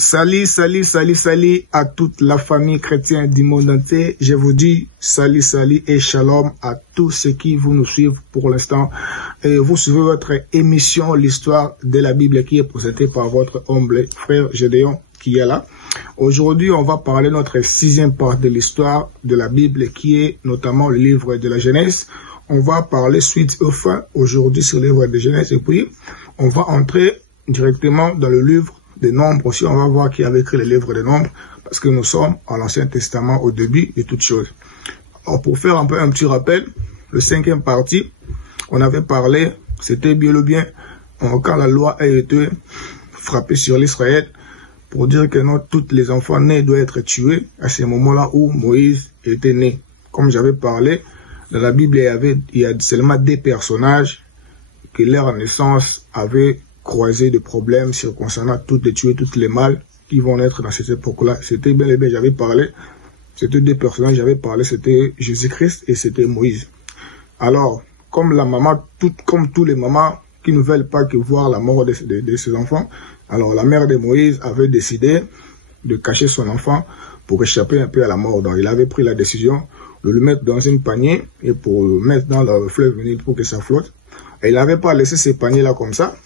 Salut à toute la famille chrétienne du monde entier. Je vous dis salut et shalom à tous ceux qui vous nous suivent pour l'instant. Vous suivez votre émission l'histoire de la Bible qui est présentée par votre humble frère Gédéon qui est là. Aujourd'hui, on va parler de notre 6e part de l'histoire de la Bible qui est notamment le livre de la Genèse. On va parler suite au fin aujourd'hui sur le livre de Genèse et puis on va entrer directement dans le livre des Nombres aussi. On va voir qui avait écrit le livre des Nombres parce que nous sommes à l'Ancien Testament au début de toutes choses. Alors pour faire un petit rappel, le 5e partie, on avait parlé, c'était bien le bien, quand la loi a été frappée sur l'Israël pour dire que non, tous les enfants nés doivent être tués à ce moment-là où Moïse était né. Comme j'avais parlé, dans la Bible, il y a seulement des personnages que leur naissance avait croisé de problèmes concernant toutes les tués, toutes les mâles qui vont naître dans cette époque-là. C'était bien et bien, j'avais parlé, c'était deux personnages, j'avais parlé, c'était Jésus-Christ et c'était Moïse. Alors, comme la maman, comme tous les mamans qui ne veulent pas que voir la mort de ses enfants, alors la mère de Moïse avait décidé de cacher son enfant pour échapper un peu à la mort. Donc il avait pris la décision de le mettre dans une panier et pour le mettre dans le fleuve Nil pour que ça flotte. Et il n'avait pas laissé ces paniers-là comme ça.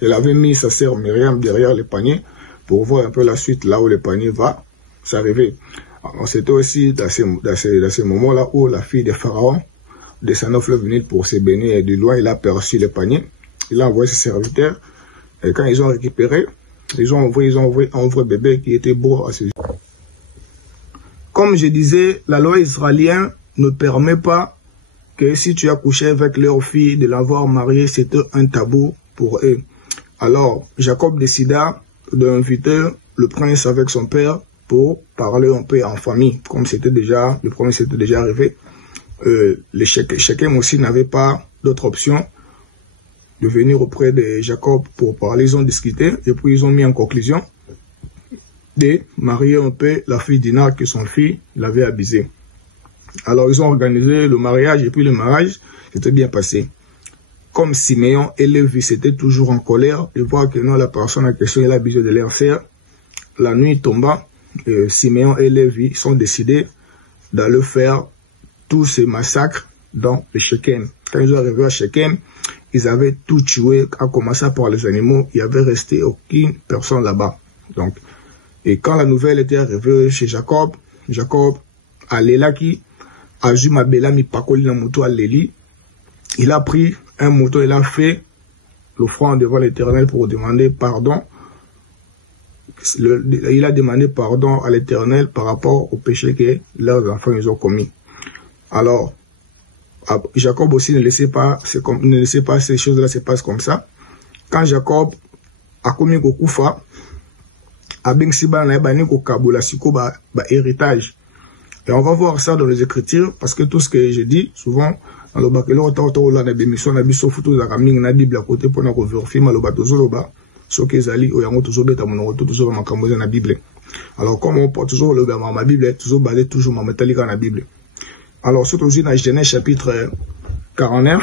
Il avait mis sa sœur Myriam derrière les paniers pour voir un peu la suite là où le panier va s'arriver. C'était aussi dans ces moments-là où la fille de Pharaon descendait au fleuve Nil pour se baigner et de loin il a aperçu les paniers. Il a envoyé ses serviteurs et quand ils ont récupéré, ils ont envoyé un vrai bébé qui était beau à ses yeux. Comme je disais, la loi israélienne ne permet pas que si tu as couché avec leur fille de l'avoir mariée, c'était un tabou pour eux. Alors, Jacob décida d'inviter le prince avec son père pour parler un peu en famille, comme le premier s'était déjà arrivé. Chacun aussi n'avait pas d'autre option de venir auprès de Jacob pour parler. Ils ont discuté et puis ils ont mis en conclusion de marier un peu la fille d'Ina que son fils l'avait abusée. Alors ils ont organisé le mariage et puis le mariage s'était bien passé. Comme Siméon et Lévi étaient toujours en colère de voir que non, la personne en question il a abusé de leur frère, la nuit tombant, Siméon et Lévi sont décidés d'aller faire tous ces massacres dans le Shechem. Quand ils sont arrivés à Shechem, ils avaient tout tué, à commencer par les animaux, il n'y avait resté aucune personne là-bas. Donc, et quand la nouvelle était arrivée chez Jacob, Alelaki, Azumabela mi pakoli na moto Aleli, il a pris un mouton, il a fait l'offrande devant l'Éternel pour demander pardon. Il a demandé pardon à l'Éternel par rapport au péché que leurs enfants ils ont commis. Alors, Jacob aussi ne laissait pas ces choses-là se passent comme ça. Quand Jacob a commis Gokufa, héritage. Et on va voir ça dans les Écritures, parce que tout ce que je dis, souvent, dans le baccalauréat, on a des missions, on a des photos, on a la Bible à côté pour nous vérifier, mais le bateau, ce que Zali, ou yango toujours bête à mon retour, toujours ma camboise dans la Bible. Alors, comme on porte toujours le bain, ma Bible, toujours basé, toujours ma métallique dans la Bible. Alors, surtout aussi dans Genèse chapitre 49,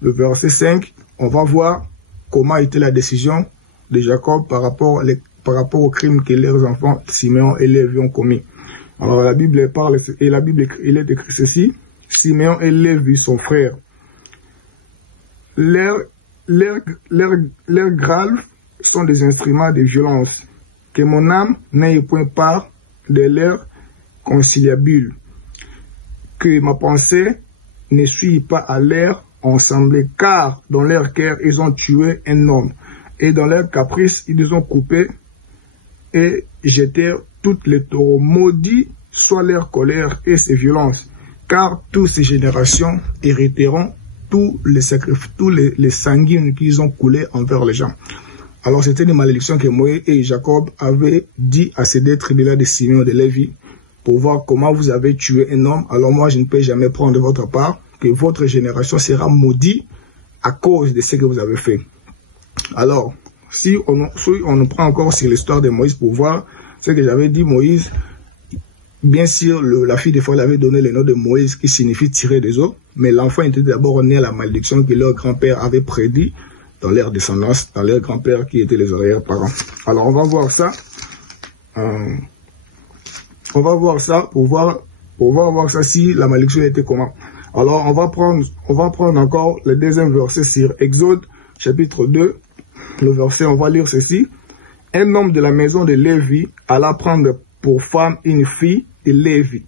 le verset 5, on va voir comment était la décision de Jacob par rapport au crime que leurs enfants, Siméon et Lévi ont commis. Alors la Bible parle, et la Bible il est écrit ceci, Siméon et Lévi, son frère, leurs graves sont des instruments de violence, que mon âme n'ait point part de leur conciliabule, que ma pensée ne suit pas à leur ensemble, car dans leur cœur ils ont tué un homme, et dans leur caprice ils les ont coupés et jetèrent toutes les taureaux. Maudits soit leur colère et ses violences, car toutes ces générations hériteront tous les sacrifices, tous les sanguines qu'ils ont coulés envers les gens. Alors c'était une malédiction que Moïse et Jacob avaient dit à ces deux tribus-là de Simeon et de Lévi, pour voir comment vous avez tué un homme. Alors moi je ne peux jamais prendre de votre part que votre génération sera maudite à cause de ce que vous avez fait. Alors, si on nous prend encore sur l'histoire de Moïse pour voir ce que j'avais dit, Moïse, bien sûr, la fille de Pharaon avait donné le nom de Moïse qui signifie tirer des eaux, mais l'enfant était d'abord né à la malédiction que leur grand-père avait prédit dans leur descendance, dans leur grand-père qui étaient les arrière-parents. Alors on va voir ça on va voir ça pour voir ça si la malédiction était comment. Alors, on va prendre encore le deuxième verset sur Exode, chapitre 2. Le verset, on va lire ceci. Un homme de la maison de Lévi alla prendre pour femme une fille de Lévi.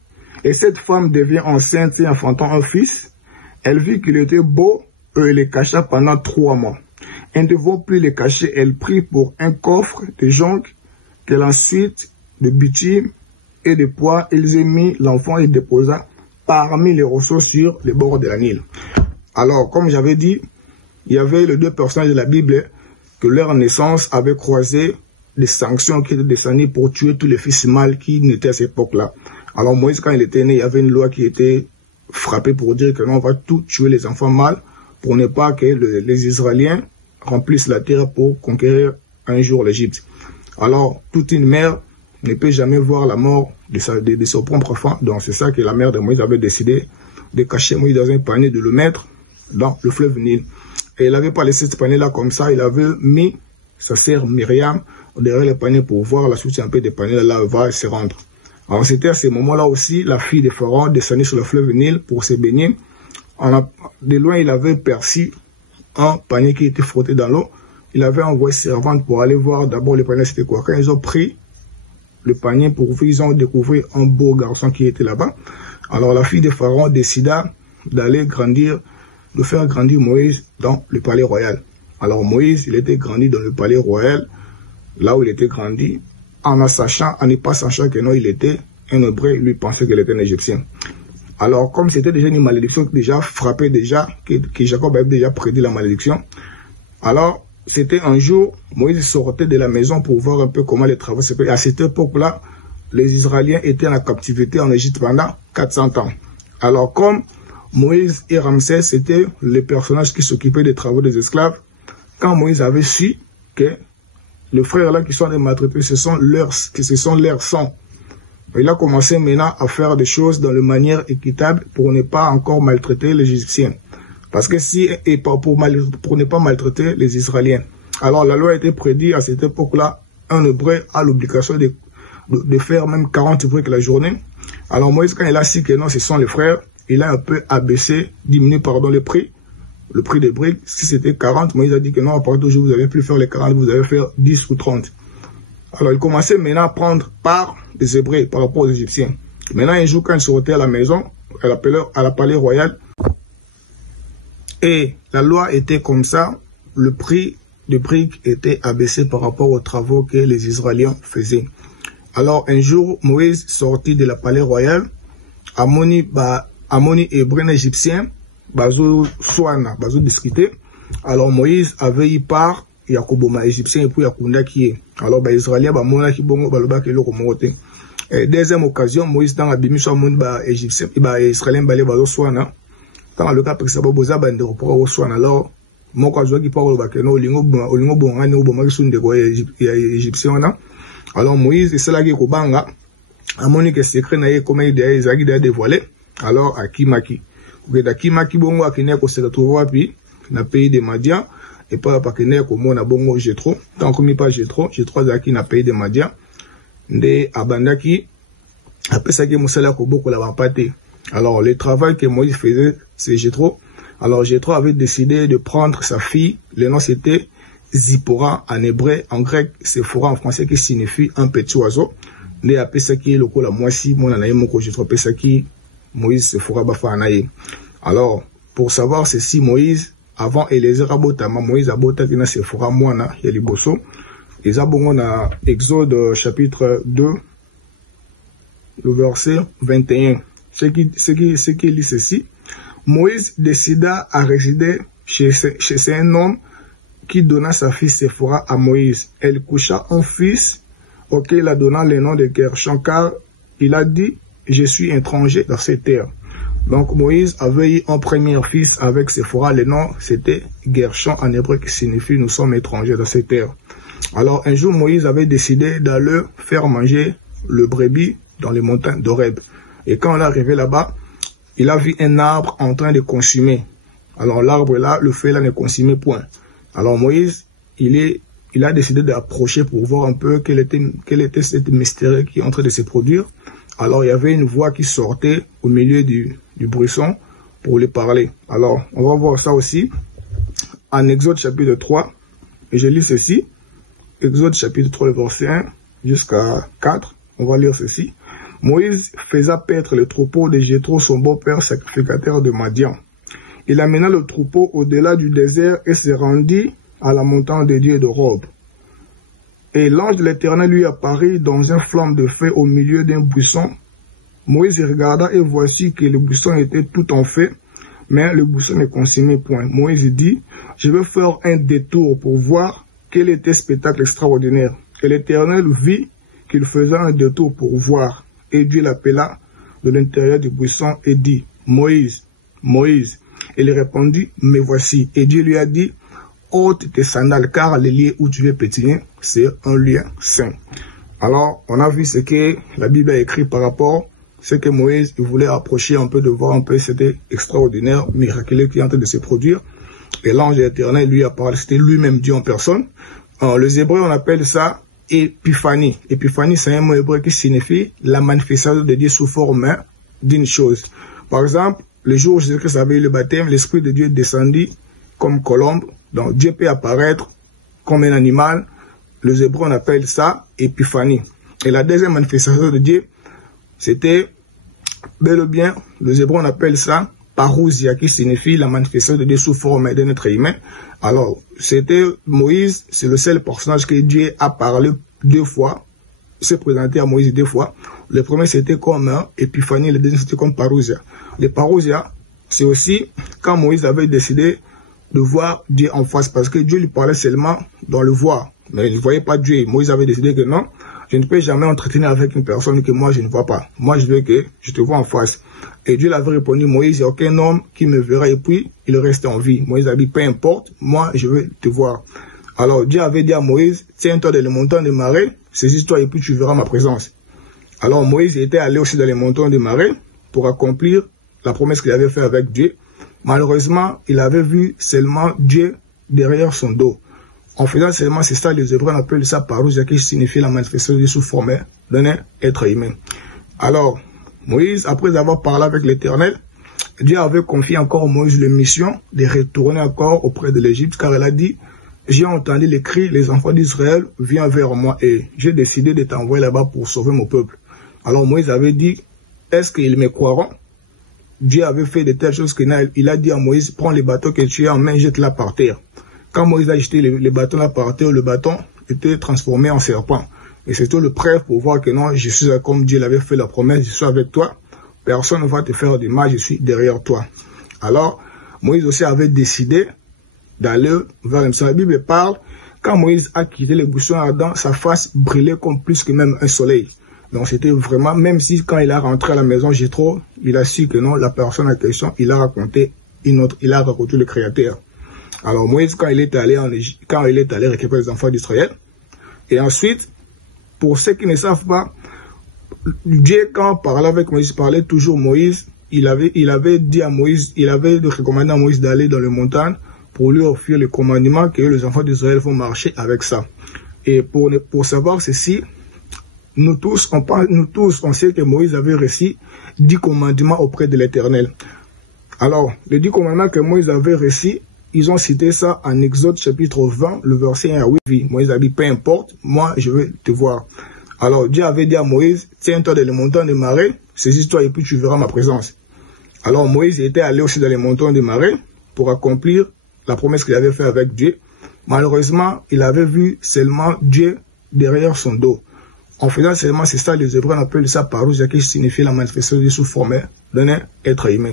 Et cette femme devient enceinte et enfantant un fils. Elle vit qu'il était beau et elle le cacha pendant 3 mois. Et ne devant plus le cacher, elle prit pour un coffre de jonc qu'elle ensuite de bitume et de poids. Ils mis l'enfant et déposa parmi les roseaux sur les bords de la Nil. Alors, comme j'avais dit, il y avait les 2 personnages de la Bible que leur naissance avait croisé des sanctions qui étaient descendues pour tuer tous les fils mâles qui n'étaient à cette époque-là. Alors Moïse, quand il était né, il y avait une loi qui était frappée pour dire que non, on va tout tuer les enfants mâles pour ne pas que les Israéliens remplissent la terre pour conquérir un jour l'Égypte. Alors, toute une mère ne peut jamais voir la mort de son propre enfant. Donc c'est ça que la mère de Moïse avait décidé de cacher Moïse dans un panier, de le mettre dans le fleuve Nil. Et il n'avait pas laissé ce panier-là comme ça, il avait mis sa sœur Myriam derrière le panier pour voir la suite un peu des paniers, là va se rendre. Alors c'était à ce moment-là aussi, la fille de Pharaon descendait sur le fleuve Nil pour se baigner. De loin, il avait perçu un panier qui était frotté dans l'eau. Il avait envoyé servante pour aller voir d'abord le panier, c'était quoi. Quand ils ont pris le panier ils ont découvert un beau garçon qui était là-bas. Alors la fille de Pharaon décida d'aller de faire grandir Moïse dans le palais royal. Alors Moïse, il était grandi dans le palais royal, là où il était grandi, en ne pas sachant que non, il était un Hébreu, lui pensait qu'il était un Égyptien. Alors comme c'était déjà une malédiction qui déjà frappait déjà, que Jacob avait déjà prédit la malédiction, alors c'était un jour, Moïse sortait de la maison pour voir un peu comment les travaux se passaient. À cette époque-là, les Israéliens étaient en captivité en Égypte pendant 400 ans. Alors comme Moïse et Ramsès, c'était les personnages qui s'occupaient des travaux des esclaves, quand Moïse avait su que les frères là qui sont des maltraités, ce sont leurs sangs, il a commencé maintenant à faire des choses dans la manière équitable pour ne pas encore maltraiter les Égyptiens. Parce que pour ne pas maltraiter les Israéliens. Alors la loi a été prédite à cette époque-là, un Hébreu a l'obligation de faire même 40 briques la journée. Alors Moïse, quand il a su que non, ce sont les frères, il a un peu diminué le prix des briques. Si c'était 40, Moïse a dit que non, à partir d'aujourd'hui, vous n'allez plus faire les 40, vous allez faire 10 ou 30. Alors il commençait maintenant à prendre part des Hébreux par rapport aux Égyptiens. Maintenant, un jour, quand il sortait à la maison, à la palais royal, et la loi était comme ça, le prix des briques était abaissé par rapport aux travaux que les Israéliens faisaient. Alors un jour, Moïse sortit de la palais royal, Amoni hébreu égyptien, bazo discuté. Alors Moïse avait eu part, Yakoboma égyptien et puis Yakunda qui est. Alors Israélien mona ki bongo baloba ke loko mote. Deuxième occasion, Moïse dans abimi so mon égyptien Israélien balé bazo swana. Dans le cas parce que boza bande report au swana. Alors moko azwa ki parole ba ke no olingo bonga ni oboma ki sunde ko égyptien na. Alors Moïse c'est là qui kobanga amoni que secret na ye comme il ezaki da dévoilé. Alors akimaki. Akimaki bongo akine ko se retrouver wapi na pays de Madian. Et pas partenaire comme on a bongo Jétro. Tant qu'on pas Jétro zaki na pays de Madian. Nde abandaki après ça que Moussala Koboko la pâté. Alors le travail que Moïse faisait, c'est Jétro. Alors Jétro avait décidé de prendre sa fille. Le nom c'était Zipporah en hébreu, en grec Sephora en français qui signifie un petit oiseau. Nde après ça qui est le ko la moisi mon anaye moko Jétro après ça qui Moïse Sephora bafa anaye. Alors pour savoir ceci Moïse avant Élézer abotama Moïse abotaki na Sephora mwana ya liboso. Eza bongo na Exode chapitre 2 le verset 21. Ce qui lit ceci. Moïse décida à résider chez un homme qui donna sa fille Sephora à Moïse. Elle coucha un fils auquel il a donné le nom de Gershon car il a dit je suis étranger dans cette terre. Donc Moïse avait eu un premier fils avec Sephora, le nom c'était Gershon en hébreu qui signifie nous sommes étrangers dans cette terre. Alors un jour Moïse avait décidé d'aller faire manger le brebis dans les montagnes d'Horeb. Et quand on est arrivé là-bas, il a vu un arbre en train de consumer. Alors l'arbre là, le feu là ne consumait point. Alors Moïse, il il a décidé d'approcher pour voir un peu quel était cette mystère qui est en train de se produire. Alors, il y avait une voix qui sortait au milieu du buisson pour lui parler. Alors, on va voir ça aussi en Exode chapitre 3. Et je lis ceci. Exode chapitre 3, le verset 1 jusqu'à 4. On va lire ceci. Moïse faisait paître le troupeau de Jéthro, son beau-père sacrificateur de Madian. Il amena le troupeau au-delà du désert et se rendit à la montagne de Dieu de Rob. Et l'ange de l'Éternel lui apparut dans une flamme de feu au milieu d'un buisson. Moïse regarda et voici que le buisson était tout en feu, mais le buisson ne consumait point. Moïse dit, je vais faire un détour pour voir quel était ce spectacle extraordinaire. Et l'Éternel vit qu'il faisait un détour pour voir. Et Dieu l'appela de l'intérieur du buisson et dit, Moïse, Moïse. Il répondit, me voici. Et Dieu lui a dit, ôte tes sandales, car le lieu où tu veux pétiller, c'est un lieu saint. Alors, on a vu ce que la Bible a écrit par rapport à ce que Moïse voulait approcher un peu, de voir un peu, c'était extraordinaire, miraculeux qui est en train de se produire. Et l'ange de l'Éternel lui a parlé, c'était lui-même Dieu en personne. Alors, les Hébreux, on appelle ça épiphanie. Épiphanie, c'est un mot hébreu qui signifie la manifestation de Dieu sous forme d'une chose. Par exemple, le jour où Jésus-Christ avait eu le baptême, l'Esprit de Dieu descendit comme colombe. Donc Dieu peut apparaître comme un animal. Les Hébreux, on appelle ça épiphanie. Et la deuxième manifestation de Dieu, c'était bel et bien, les Hébreux, on appelle ça parousia, qui signifie la manifestation de Dieu sous forme d'un être humain. Alors, c'était Moïse, c'est le seul personnage que Dieu a parlé deux fois, s'est présenté à Moïse deux fois. Le premier, c'était comme épiphanie, le deuxième, c'était comme parousia. Le parousia, c'est aussi quand Moïse avait décidé de voir Dieu en face, parce que Dieu lui parlait seulement dans le voir, mais il ne voyait pas Dieu. Moïse avait décidé que non, je ne peux jamais entretenir avec une personne que moi je ne vois pas. Moi je veux que je te vois en face. Et Dieu l'avait répondu, Moïse, il n'y a aucun homme qui me verra, et puis il restait en vie. Moïse a dit, peu importe, moi je veux te voir. Alors Dieu avait dit à Moïse, tiens-toi dans les montagnes de Marais, saisis-toi et puis tu verras ma présence. Alors Moïse était allé aussi dans les montagnes de Marais pour accomplir la promesse qu'il avait faite avec Dieu. Malheureusement, il avait vu seulement Dieu derrière son dos. En faisant seulement, c'est ça, les Hébreux appellent ça parousia, qui signifie la manifestation de Dieu sous forme d'un être humain. Alors, Moïse, après avoir parlé avec l'Éternel, Dieu avait confié encore à Moïse la mission de retourner encore auprès de l'Égypte, car il a dit, j'ai entendu les cris, les enfants d'Israël, viens vers moi, et j'ai décidé de t'envoyer là-bas pour sauver mon peuple. Alors Moïse avait dit, est-ce qu'ils me croiront? Dieu avait fait de telles choses qu'il a dit à Moïse, prends les bâtons que tu as en main, jette-la par terre. Quand Moïse a jeté les bâtons là par terre, le bâton était transformé en serpent. Et c'était le preuve pour voir que non, je suis comme Dieu l'avait fait la promesse, je suis avec toi. Personne ne va te faire du mal, je suis derrière toi. Alors, Moïse aussi avait décidé d'aller vers le La Bible parle, quand Moïse a quitté le buisson ardent, sa face brillait comme plus que même un soleil. Donc c'était vraiment, même si quand il a rentré à la maison Jéthro, il a su que non, la personne en question, il a raconté le Créateur. Alors Moïse, quand il est allé récupérer les enfants d'Israël, et ensuite, pour ceux qui ne savent pas, Dieu, quand il parlait avec Moïse, il parlait toujours Moïse, il avait recommandé à Moïse d'aller dans les montagnes pour lui offrir le commandement que les enfants d'Israël vont marcher avec ça. Et pour savoir ceci, nous tous, on sait que Moïse avait reçu 10 commandements auprès de l'Éternel. Alors, les 10 commandements que Moïse avait reçus, ils ont cité ça en Exode chapitre 20, le verset 1 à 8. Moïse a dit, peu importe, moi je veux te voir. Alors, Dieu avait dit à Moïse, tiens-toi dans les montagnes de Marais, saisis-toi et puis tu verras ma présence. Alors, Moïse était allé aussi dans les montagnes de Marais pour accomplir la promesse qu'il avait faite avec Dieu. Malheureusement, il avait vu seulement Dieu derrière son dos. En faisant seulement, c'est ça, les Hébreux appellent ça parousia, qui signifie la manifestation de Dieu sous forme d'un être humain.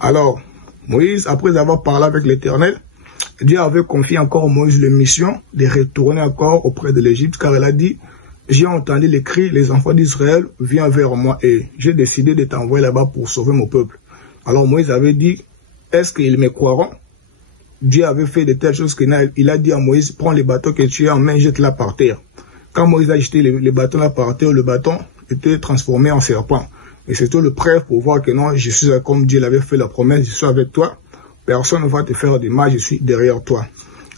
Alors, Moïse, après avoir parlé avec l'Éternel, Dieu avait confié encore à Moïse la mission de retourner encore auprès de l'Égypte, car il a dit, j'ai entendu les cris, les enfants d'Israël, viens vers moi, et j'ai décidé de t'envoyer là-bas pour sauver mon peuple. Alors Moïse avait dit, est-ce qu'ils me croiront? Dieu avait fait de telles choses qu'il a dit à Moïse, prends les bâtons que tu as en main, jette-la par terre. Quand Moïse a jeté les bâtons là par terre, le bâton était transformé en serpent. Et c'était le preuve pour voir que non, je suis comme Dieu l'avait fait la promesse, je suis avec toi. Personne ne va te faire du mal, je suis derrière toi.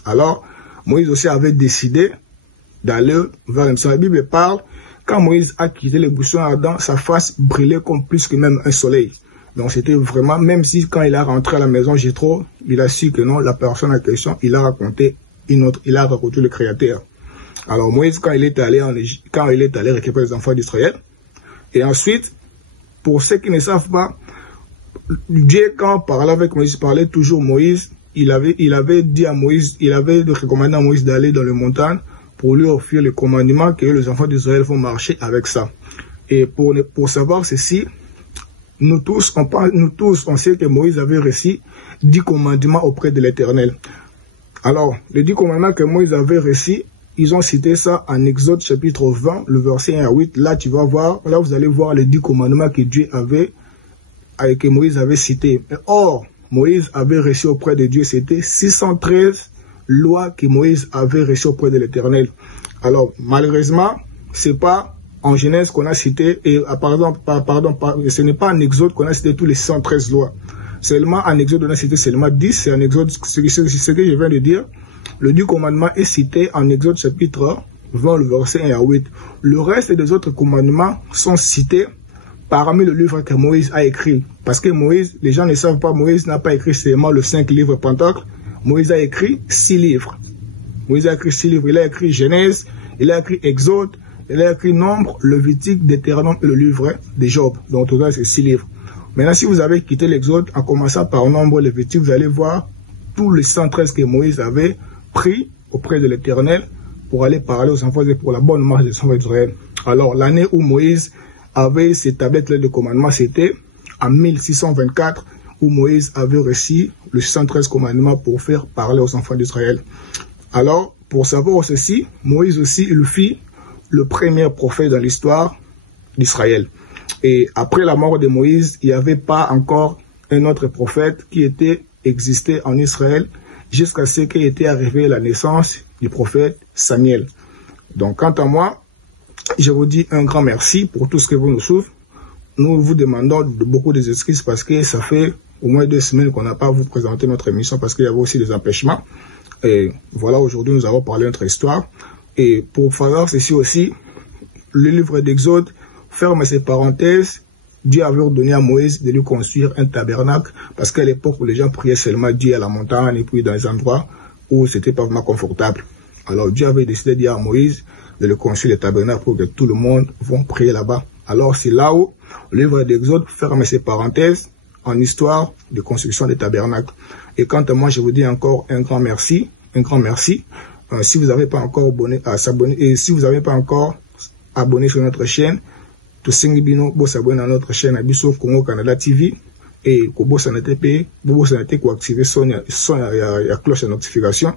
Alors, Moïse aussi avait décidé d'aller vers le mission. La Bible parle, quand Moïse a quitté le buisson ardent, sa face brillait comme plus que même un soleil. Donc c'était vraiment, même si quand il a rentré à la maison Jéthro, il a su que non, la personne en question, il a raconté le Créateur. Alors Moïse, quand il est allé récupérer les enfants d'Israël, et ensuite, pour ceux qui ne savent pas, Dieu, quand parlait avec Moïse, parlait toujours Moïse, il avait dit à Moïse, il avait recommandé à Moïse d'aller dans les montagnes pour lui offrir le commandement que les enfants d'Israël vont marcher avec ça. Et pour savoir ceci, nous tous, on sait que Moïse avait reçu 10 commandements auprès de l'Éternel. Alors, les 10 commandements que Moïse avait reçus, ils ont cité ça en Exode chapitre 20, le verset 1 à 8. Là, vous allez voir les 10 commandements que que Moïse avait cités. Or, Moïse avait reçu auprès de Dieu, c'était 613 lois que Moïse avait reçues auprès de l'Éternel. Alors, malheureusement, c'est pas en Genèse qu'on a cité, et ce n'est pas en Exode qu'on a cité tous les 113 lois. Seulement en Exode, on a cité seulement 10, c'est en Exode, ce que je viens de dire. Le 10 commandements est cité en Exode chapitre 20, le verset 1 à 8. Le reste des autres commandements sont cités parmi le livre que Moïse a écrit. Parce que Moïse, les gens ne savent pas, Moïse n'a pas écrit seulement le 5 livres Pentecôte. Moïse a écrit 6 livres. Moïse a écrit 6 livres. Il a écrit Genèse, il a écrit Exode, il a écrit Nombre, Lévitique, Deutéronome et le livre de Job. Donc, au total, c'est 6 livres. Maintenant, si vous avez quitté l'Exode, en commençant par Nombre, Lévitique, vous allez voir tous les 113 que Moïse avait pris auprès de l'Éternel pour aller parler aux enfants pour la bonne marche des enfants d'Israël. Alors, l'année où Moïse avait ces tablettes de commandements, c'était en 1624, où Moïse avait reçu les 113 commandements pour faire parler aux enfants d'Israël. Alors, pour savoir ceci, Moïse aussi, il fut le premier prophète dans l'histoire d'Israël. Et après la mort de Moïse, il n'y avait pas encore un autre prophète qui existait en Israël jusqu'à ce qu'ait été arrivée la naissance du prophète Samuel. Donc, quant à moi, je vous dis un grand merci pour tout ce que vous nous suivez. Nous vous demandons beaucoup d'excuses parce que ça fait au moins 2 semaines qu'on n'a pas vous présenté notre émission parce qu'il y avait aussi des empêchements. Et voilà, aujourd'hui, nous allons parler de notre histoire. Et pour faire ceci aussi, le livre d'Exode ferme ses parenthèses. Dieu avait ordonné à Moïse de lui construire un tabernacle parce qu'à l'époque où les gens priaient seulement Dieu à la montagne et puis dans les endroits où c'était pas vraiment confortable. Alors Dieu avait décidé de dire à Moïse de le construire le tabernacle pour que tout le monde vont prier là-bas. Alors c'est là où le livre d'Exode ferme ses parenthèses en histoire de construction des tabernacles. Et quant à moi, je vous dis encore un grand merci, si vous n'avez pas encore abonné sur notre chaîne, tout singibino bo s'abonner à notre chaîne Abisso Congo Canada TV et ko bossa na TP, bo bossa na ko activer son ya cloche de notification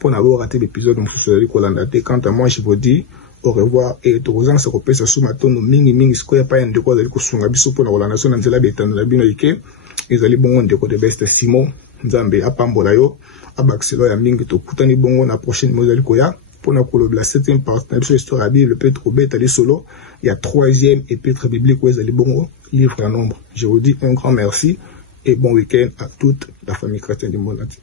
pour n'avoir raté l'épisode de Kolanda. Quant à moi, je vous dis au revoir et tozanga se kopesa sous matono mingi sikoya pa yande ko zali kusunga biso pour na Kolanda so na nzela betano na bino ike ezali bongo ndeko de best Simon Nzambe apambola yo abakselo ya mingi to kutani bongo na prochaine mozali koya pour la 7e partie de l'histoire de la Bible, le Pètre Robert Ali Solo, il y a 3e épître biblique où est bon livre en nombre. Je vous dis un grand merci et bon week-end à toute la famille chrétienne du monde entier.